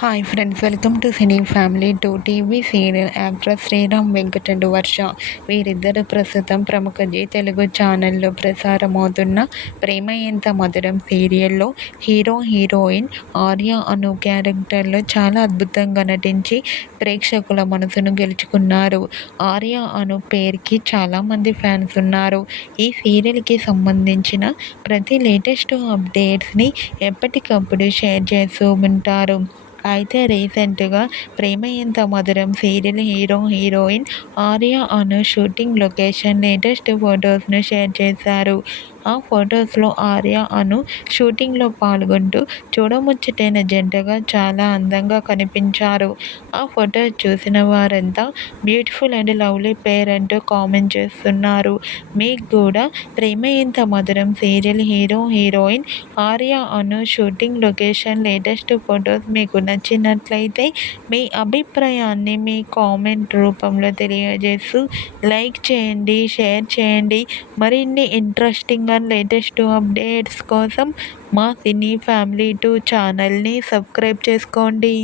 Hi friends, welcome to Cine Family two. TV serial actress Sriram Venkat and Varsha వీరిద్దరు ప్రస్తుతం ప్రముఖ G Telugu ఛానల్లో ప్రసారమవుతున్న ప్రేమ ఎంత మధురం సీరియల్లో హీరో హీరోయిన్ ఆర్య అను క్యారెక్టర్లో చాలా అద్భుతంగా నటించి ప్రేక్షకుల మనసును గెలుచుకున్నారు. ఆర్య అను పేరుకి చాలామంది ఫ్యాన్స్ ఉన్నారు. ఈ సీరియల్కి సంబంధించిన ప్రతి లేటెస్ట్ అప్డేట్స్ని ఎప్పటికప్పుడు షేర్ చేస్తూ ఉంటారు. అయితే రీసెంట్గా ప్రేమ ఎంత మధురం సీరియల్ హీరో హీరోయిన్ ఆర్య అను షూటింగ్ లొకేషన్ లేటెస్ట్ ఫొటోస్ను షేర్ చేశారు. ఆ ఫొటోస్లో ఆర్య అను షూటింగ్లో పాల్గొంటూ చూడముచ్చటైన జంటగా చాలా అందంగా కనిపించారు. ఆ ఫొటోస్ చూసిన వారంతా బ్యూటిఫుల్ అండ్ లవ్లీ పేర్ అంటూ కామెంట్ చేస్తున్నారు. మీకు కూడా ప్రేమ ఎంత మధురం సీరియల్ హీరో హీరోయిన్ ఆర్య అను షూటింగ్ లొకేషన్ లేటెస్ట్ ఫొటోస్ మీకు నచ్చినట్లయితే మీ అభిప్రాయాన్ని మీ కామెంట్ రూపంలో తెలియజేస్తూ లైక్ చేయండి, షేర్ చేయండి. మరిన్ని ఇంట్రెస్టింగ్ అండ్ లేటెస్ట్ అప్డేట్స్ కోసం మా సినీ ఫ్యామిలీ 2 ఛానల్ని సబ్స్క్రైబ్ చేసుకోండి.